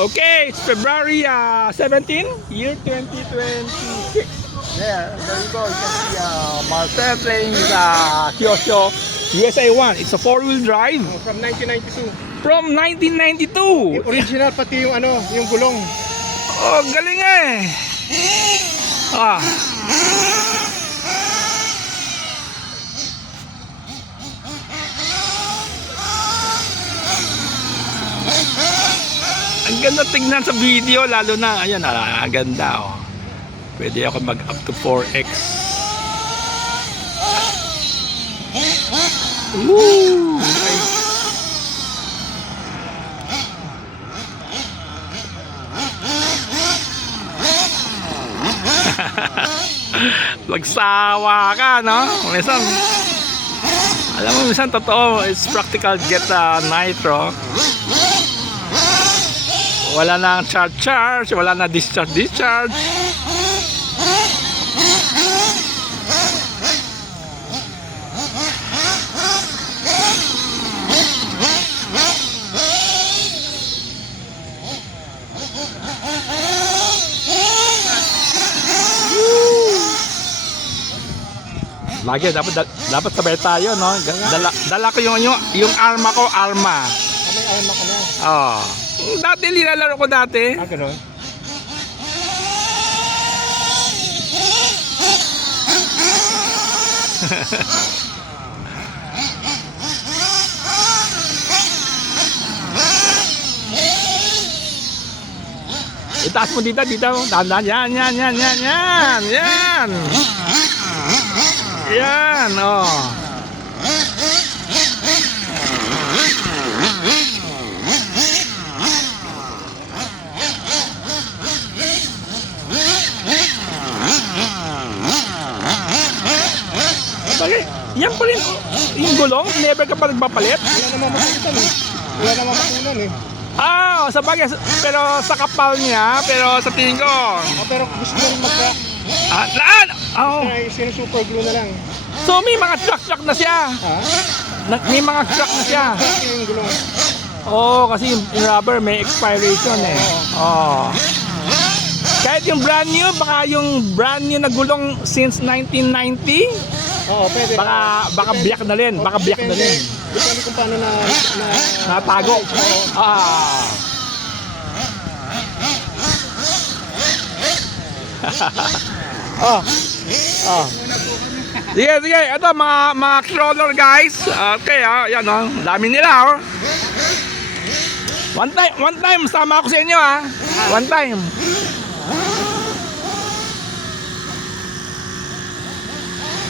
Okay, it's February 17, year 2026. There you go. You can see Marcel playing the Kyosho USA 1. It's a 4-wheel drive From 1992. from 1992. Original pati yung ano, yung gulong. Oh, galing eh. Ah. Ang ganda tignan sa video, lalo na, ayan, ang ganda, oh. Pwede ako mag up to 4x. Woo! Magsawa ka, no? Minsan, alam mo, minsan totoo, it's practical jet nitro. Wala nang charge, wala na discharge. Lagi dapat sabay tayo, no? Dala ko yung arma ko, arma. May arma ka na. Oh. Dati nilalaro ko dati. Ah, gano'n? Itaas mo dito. Dandan, yan. Yan, oh. Bagay, yan pa rin yung gulong, never ka pa nagpapalit? Wala naman makunan eh. Wala naman makunan eh. Ah, sa bagay, pero sa kapal niya, pero sa tingin ko. Oh, pero gusto mo rin mag-crack. Oh. Ay, super glue na lang. So may mga crack na siya. Ha? May mga crack na siya. Crack yung gulong. Oh, kasi yung rubber may expiration eh. Oh. Kahit yung brand new, baka yung brand new na gulong since 1990, Oo, pwede. baka biyak na rin, Depende kung paano na natago. Ah. Oh. Oh. Sige. Ito mga stroller guys. Okay, yan oh. Dami nila oh. One time sama ako sa inyo One time.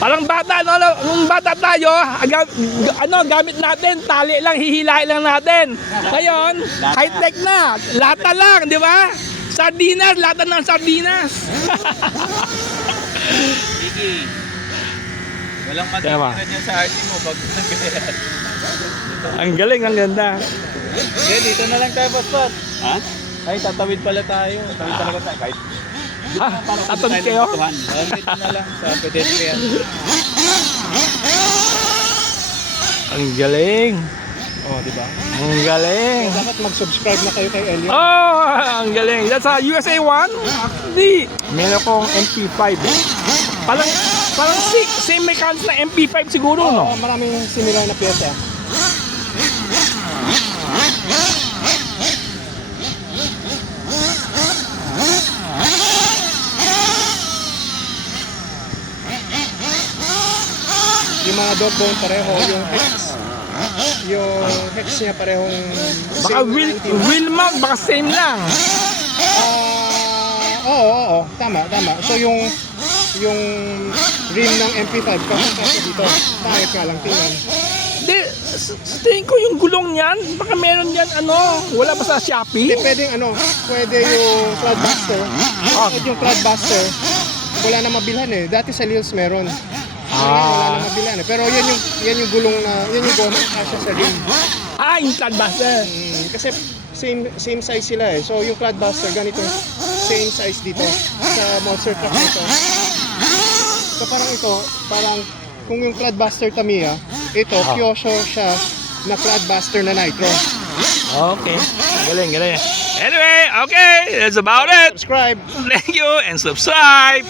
Parang bata, no? Nung bata tayo, gamit natin, tali lang, hihilahin lang natin. Ngayon, high-tech na, lata lang, di ba? Sardinas, lata ng sardinas. Sige. Walang matitiran niya sa RT mo pag nag-ganyan. Ang galing, ang ganda. Okay, dito na lang tayo, Paspat. Ha? Ay, tatawid pala tayo. Tatawid talaga tayo. Kahit Tatawid kayo? Dito na lang sa pedestrian. Ang galing. Oh, di ba? Ang galing. Dapat mag-subscribe na kayo kay Elliot. Oh, ang galing. That's a USA 1. Actually, meron kong MP5. Parang same mechanics na MP5 siguro, no? Maraming similar na pyesa. Yung mga dog bone pareho, yung hex niya parehong Baka wheel mount, baka same lang. Oo, tama. So yung rim ng MP5 kasi dito, pangit nga lang tingnan. Hindi, sa tingin ko yung gulong niyan, baka meron yan, wala ba sa Shopee? Pwede yung Cloudbuster. Yung Cloudbuster, wala na mabilhan eh. Dati sa Lils meron. Wala na mabilhan eh. Pero yan yung gulong na, yan yung goma kasya sa rim. Yung Cloudbuster. Kasi same size sila eh. So yung Cloudbuster ganito, same size dito sa monster truck nito. So parang kung yung Cloudbuster Tamiya, ito Kyosho siya na Cloudbuster na nitro. Okay. Galing. Anyway, okay, that's about it. Subscribe. Thank you and subscribe.